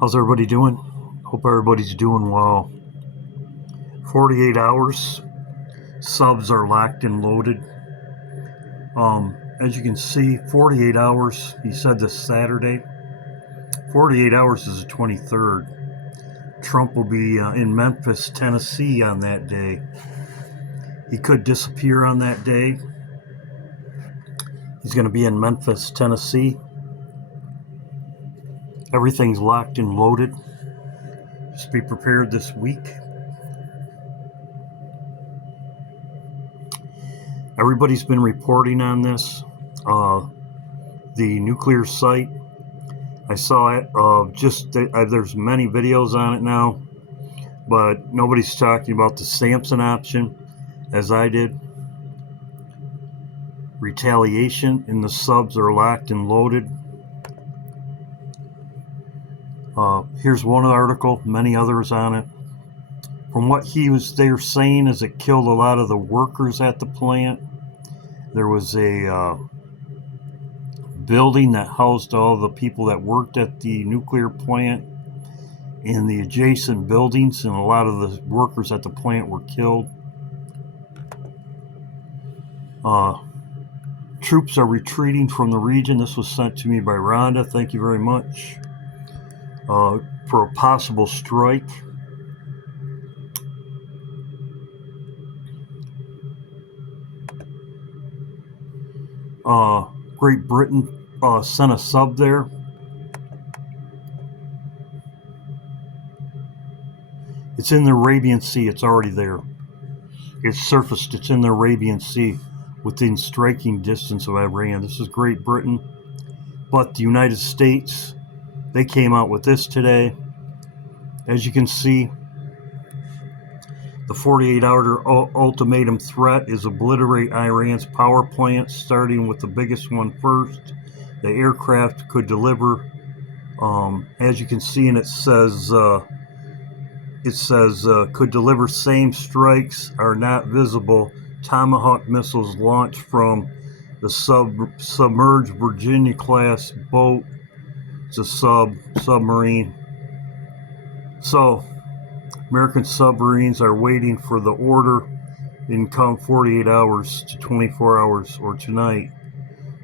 How's everybody doing? Hope everybody's doing well. 48 hours. Subs are locked and loaded. As you can see, 48 hours. He said this Saturday. 48 hours is the 23rd. Trump will be in Memphis, Tennessee on that day. He could disappear on that day. He's going to be in Memphis, Tennessee. Everything's locked and loaded. Just be prepared this week. Everybody's been reporting on this. The nuclear site, I saw it. There's many videos on it now, but nobody's talking about the Samson option, as I did. Retaliation, and the subs are locked and loaded. Here's one article, many others on it. From what they're saying is it killed a lot of the workers at the plant. There was a building that housed all the people that worked at the nuclear plant and the adjacent buildings, and a lot of the workers at the plant were killed. Troops are retreating from the region. This was sent to me by Rhonda. Thank you very much. For a possible strike. Great Britain sent a sub there. It's in the Arabian Sea. It's already there. It's surfaced. It's in the Arabian Sea within striking distance of Iran. This is Great Britain. But the United States, they came out with this today. As you can see, the 48-hour ultimatum threat is obliterate Iran's power plants, starting with the biggest one first. The aircraft could deliver, as you can see, and it says could deliver same strikes are not visible. Tomahawk missiles launched from the submerged Virginia-class boat. It's a submarine. So, American submarines are waiting for the order in come 48 hours to 24 hours or tonight.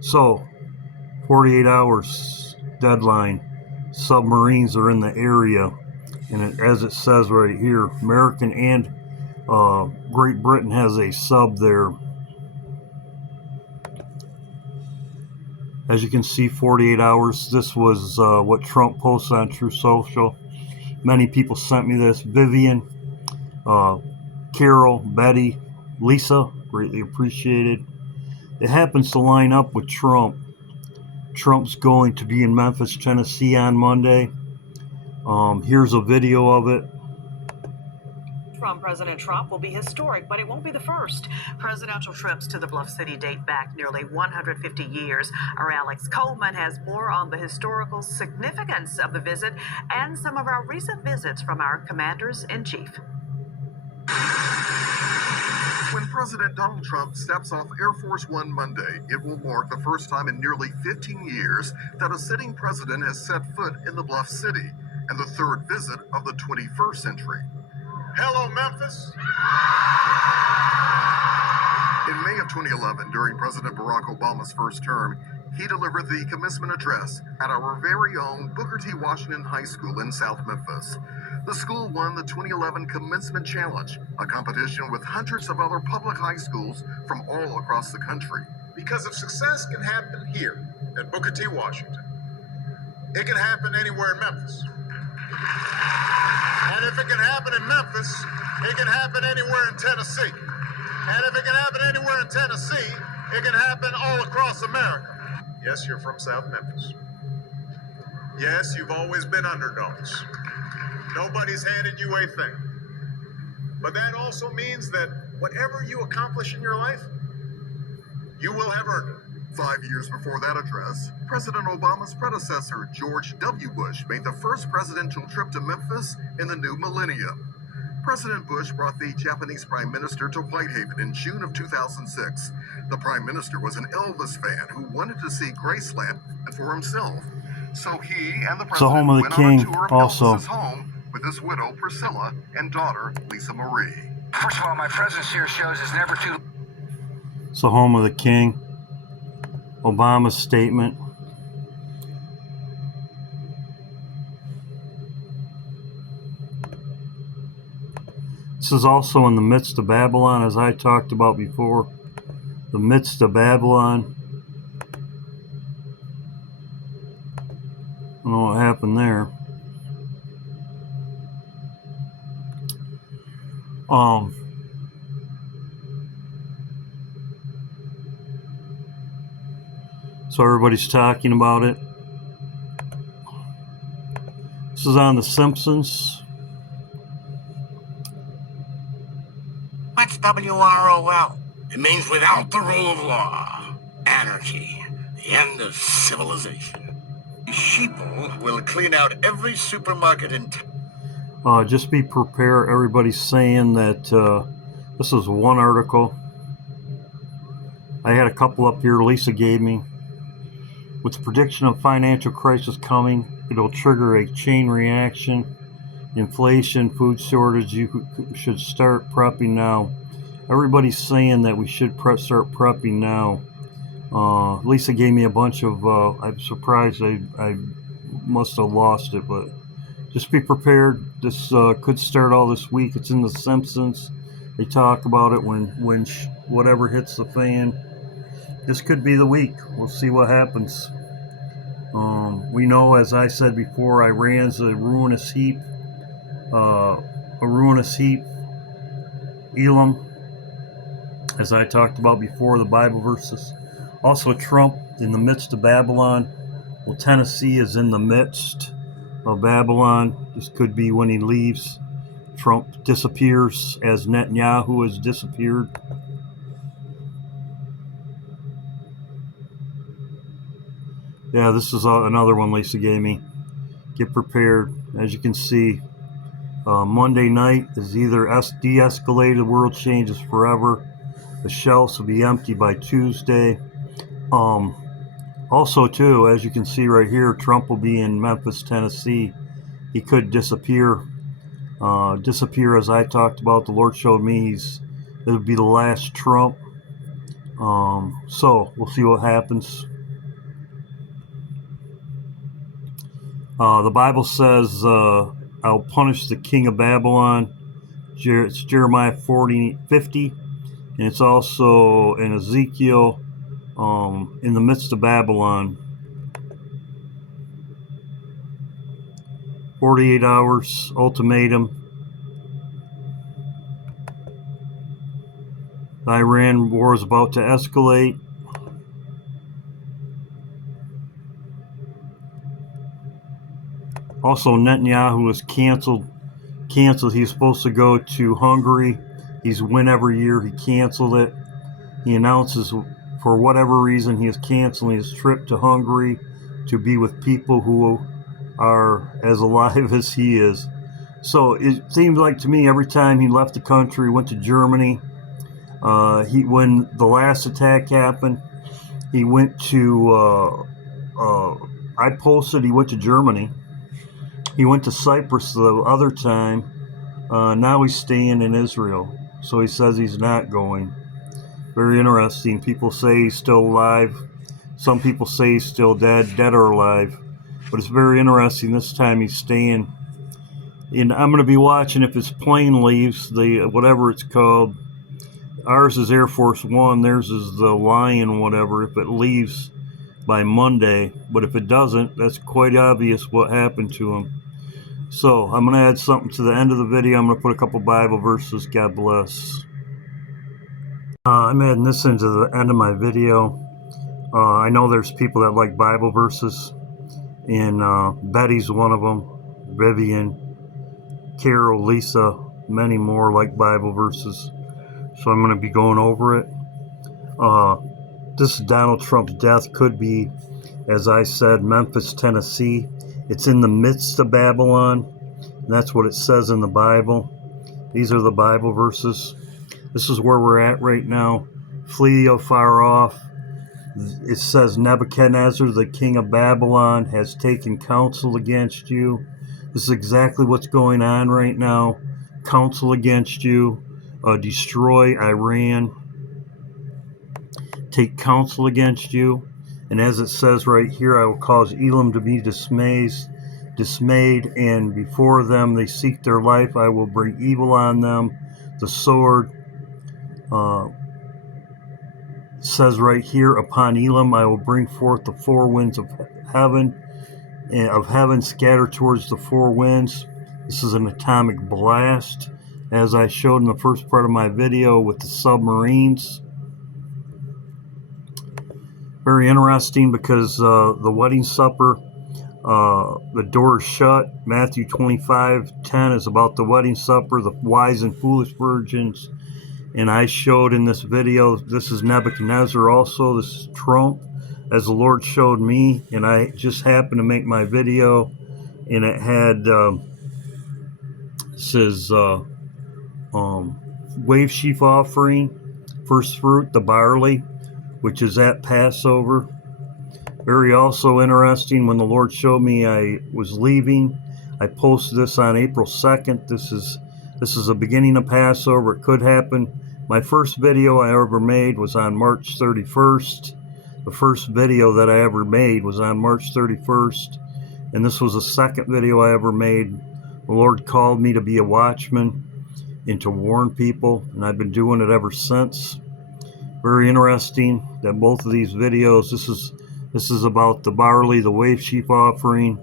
So, 48 hours deadline. Submarines are in the area. And as it says right here, American and Great Britain has a sub there. As you can see, 48 hours. This was what Trump posted on True Social. Many people sent me this. Vivian, Carol, Betty, Lisa, greatly appreciated. It happens to line up with Trump. Trump's going to be in Memphis, Tennessee on Monday. Here's a video of it. From President Trump will be historic, but it won't be the first. Presidential trips to the Bluff City date back nearly 150 years. Our Alex Coleman has more on the historical significance of the visit and some of our recent visits from our commanders-in-chief. When President Donald Trump steps off Air Force One Monday, it will mark the first time in nearly 15 years that a sitting president has set foot in the Bluff City, and the third visit of the 21st century. Hello, Memphis. In May of 2011, during President Barack Obama's first term, he delivered the commencement address at our very own Booker T. Washington High School in South Memphis. The school won the 2011 Commencement Challenge, a competition with hundreds of other public high schools from all across the country. Because if success can happen here at Booker T. Washington, it can happen anywhere in Memphis. And if it can happen in Memphis, it can happen anywhere in Tennessee. And if it can happen anywhere in Tennessee, it can happen all across America. Yes, you're from South Memphis. Yes, you've always been underdogs. Nobody's handed you a thing. But that also means that whatever you accomplish in your life, you will have earned it. 5 years before that address, President Obama's predecessor, George W. Bush, made the first presidential trip to Memphis in the new millennium. President Bush brought the Japanese Prime Minister to Whitehaven in June of 2006. The Prime Minister was an Elvis fan who wanted to see Graceland for himself. So he and the It's the home president of the went king on a tour of also. Elvis's home with his widow Priscilla and daughter Lisa Marie. First of all, my presence here shows it's never too. It's the home of the king. Obama's statement. This is also in the midst of Babylon, as I talked about before. The midst of Babylon. I don't know what happened there. So everybody's talking about it. This is on The Simpsons. What's WROL? It means without the rule of law, anarchy, the end of civilization. Sheeple will clean out every supermarket in town. Just be prepared. Everybody's saying that this is one article. I had a couple up here Lisa gave me. With the prediction of financial crisis coming, it'll trigger a chain reaction. Inflation, food shortage, you should start prepping now. Everybody's saying that we should start prepping now. Lisa gave me a bunch of, I'm surprised I must have lost it, but just be prepared. This could start all this week. It's in The Simpsons. They talk about it when whatever hits the fan. This could be the week. We'll see what happens. We know, as I said before, Iran's a ruinous heap. Elam, as I talked about before, the Bible verses. Also, Trump in the midst of Babylon. Well, Tennessee is in the midst of Babylon. This could be when he leaves. Trump disappears as Netanyahu has disappeared. Yeah, this is another one Lisa gave me. Get prepared. As you can see, Monday night is either de-escalated, the world changes forever. The shelves will be empty by Tuesday. Also, too, as you can see right here, Trump will be in Memphis, Tennessee. He could disappear. As I talked about. The Lord showed me it'll be the last Trump. So we'll see what happens. The Bible says, I'll punish the king of Babylon. It's Jeremiah 50, and it's also in Ezekiel, in the midst of Babylon. 48 hours ultimatum. The Iran war is about to escalate. Also, Netanyahu was canceled. He's supposed to go to Hungary. He's win every year. He canceled it. He announces for whatever reason he is canceling his trip to Hungary to be with people who are as alive as he is. So it seems like to me every time he left the country, went to Germany. When the last attack happened, he went to. I posted he went to Germany. He went to Cyprus the other time. Now he's staying in Israel. So he says he's not going. Very interesting. People say he's still alive. Some people say he's still dead or alive. But it's very interesting. This time he's staying. And I'm going to be watching if his plane leaves, whatever it's called. Ours is Air Force One. Theirs is the Lion, whatever, if it leaves by Monday. But if it doesn't, that's quite obvious what happened to him. So I'm going to add something to the end of the video. I'm going to put a couple Bible verses. God bless. I'm adding this into the end of my video. I know there's people that like Bible verses, and Betty's one of them. Vivian, Carol, Lisa, many more like Bible verses. So I'm going to be going over it. This Donald Trump's death could be, as I said, Memphis, Tennessee. It's in the midst of Babylon. And that's what it says in the Bible. These are the Bible verses. This is where we're at right now. Flee afar off. It says Nebuchadnezzar, the king of Babylon, has taken counsel against you. This is exactly what's going on right now. Counsel against you. Destroy Iran. Take counsel against you. And as it says right here, I will cause Elam to be dismayed, and before them they seek their life. I will bring evil on them, the sword. It says right here, upon Elam I will bring forth the four winds of heaven, scatter towards the four winds. This is an atomic blast, as I showed in the first part of my video with the submarines. Very interesting, because the wedding supper, the door is shut. Matthew 25:10 is about the wedding supper, the wise and foolish virgins. And I showed in this video, this is Nebuchadnezzar also, this is Trump, as the Lord showed me. And I just happened to make my video, and it had, says, wave sheaf offering, first fruit, the barley, which is at Passover. Very also interesting, when the Lord showed me I was leaving, I posted this on April 2nd. This is the beginning of Passover. It could happen. My first video I ever made was on March 31st. The first video that I ever made was on March 31st. And this was the second video I ever made. The Lord called me to be a watchman and to warn people, and I've been doing it ever since. Very interesting that both of these videos, this is about the barley, the wave sheaf offering.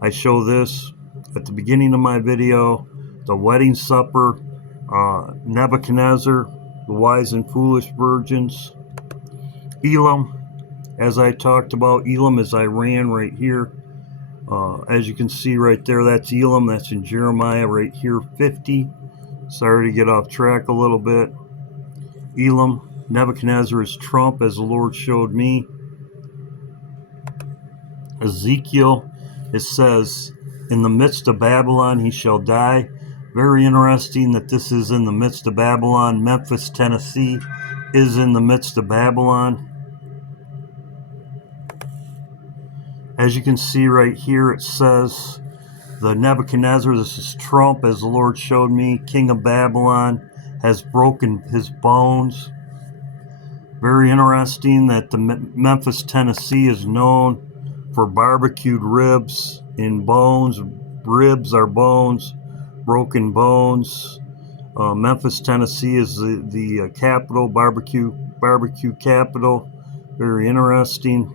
I show this at the beginning of my video, the wedding supper, Nebuchadnezzar, the wise and foolish virgins, Elam, as I talked about. Elam is Iran right here. As you can see right there, that's Elam. That's in Jeremiah right here, 50. Sorry to get off track a little bit. Elam. Nebuchadnezzar is Trump, as the Lord showed me. Ezekiel, it says, in the midst of Babylon he shall die. Very interesting that this is in the midst of Babylon. Memphis, Tennessee is in the midst of Babylon. As you can see right here, it says, the Nebuchadnezzar, this is Trump, as the Lord showed me, king of Babylon, has broken his bones. Very interesting that the Memphis, Tennessee is known for barbecued ribs and bones. Ribs are bones, broken bones. Memphis, Tennessee is the capital, barbecue capital. Very interesting.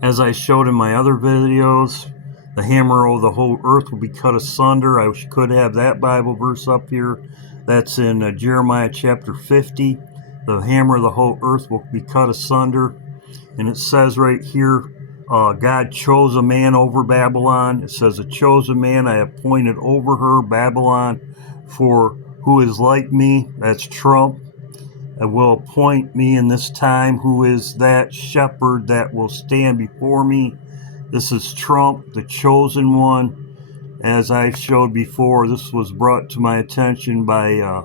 As I showed in my other videos, the hammer of the whole earth will be cut asunder. I could have that Bible verse up here. That's in Jeremiah chapter 50. The hammer of the whole earth will be cut asunder. And it says right here, God chose a man over Babylon. It says, a chosen man I appointed over her, Babylon, for who is like me. That's Trump. I will appoint me in this time, who is that shepherd that will stand before me. This is Trump, the chosen one. As I showed before, this was brought to my attention by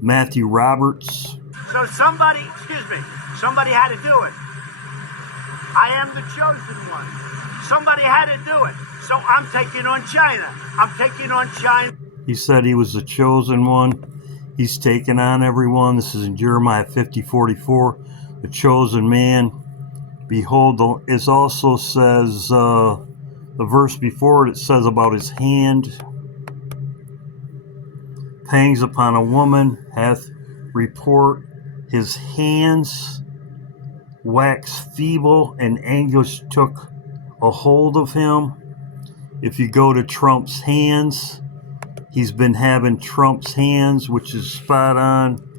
Matthew Roberts. So somebody had to do it. I am the chosen one. Somebody had to do it. So I'm taking on China. He said he was the chosen one. He's taken on everyone. This is in Jeremiah 50:44. The chosen man. Behold, it also says, the verse before it says about his hand. Pangs upon a woman hath report. His hands waxed feeble, and anguish took a hold of him. If you go to Trump's hands, he's been having Trump's hands, which is spot on.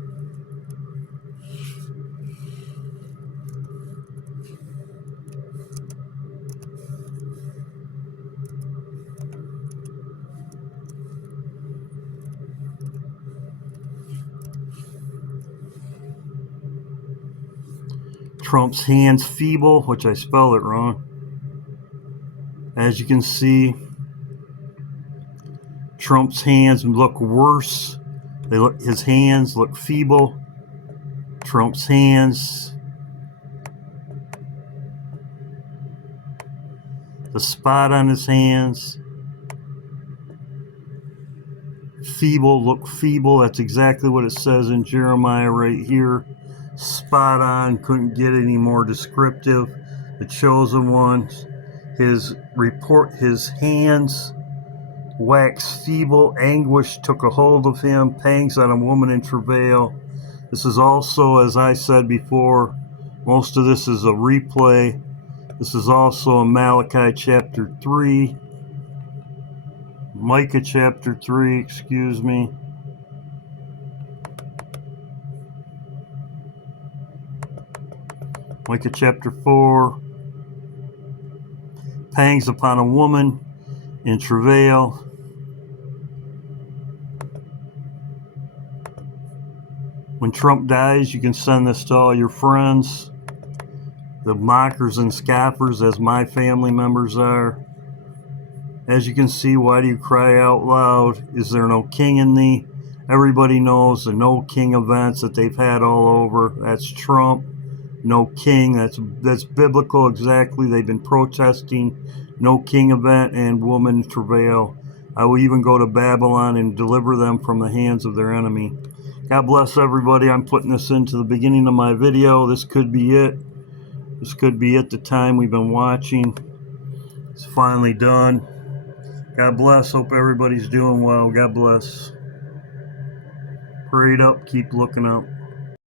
Trump's hands feeble, which I spelled it wrong. As you can see, Trump's hands look worse. His hands look feeble. Trump's hands, the spot on his hands. Feeble, look feeble. That's exactly what it says in Jeremiah right here. Spot on, couldn't get any more descriptive. The chosen ones, his hands waxed feeble, anguish took a hold of him, pangs on a woman in travail. This is also, as I said before, most of this is a replay. This is also in Malachi chapter 3. Micah chapter 3, excuse me. Micah chapter 4. Pangs upon a woman in travail. When Trump dies, you can send this to all your friends, the mockers and scoffers, as my family members are. As you can see, why do you cry out loud? Is there no king in thee? Everybody knows the no king events that they've had all over. That's Trump. No king. That's biblical exactly. They've been protesting no king event and woman travail. I will even go to Babylon and deliver them from the hands of their enemy. God bless everybody. I'm putting this into the beginning of my video. This could be it. This could be it. The time we've been watching. It's finally done. God bless. Hope everybody's doing well. God bless. Prayed up. Keep looking up.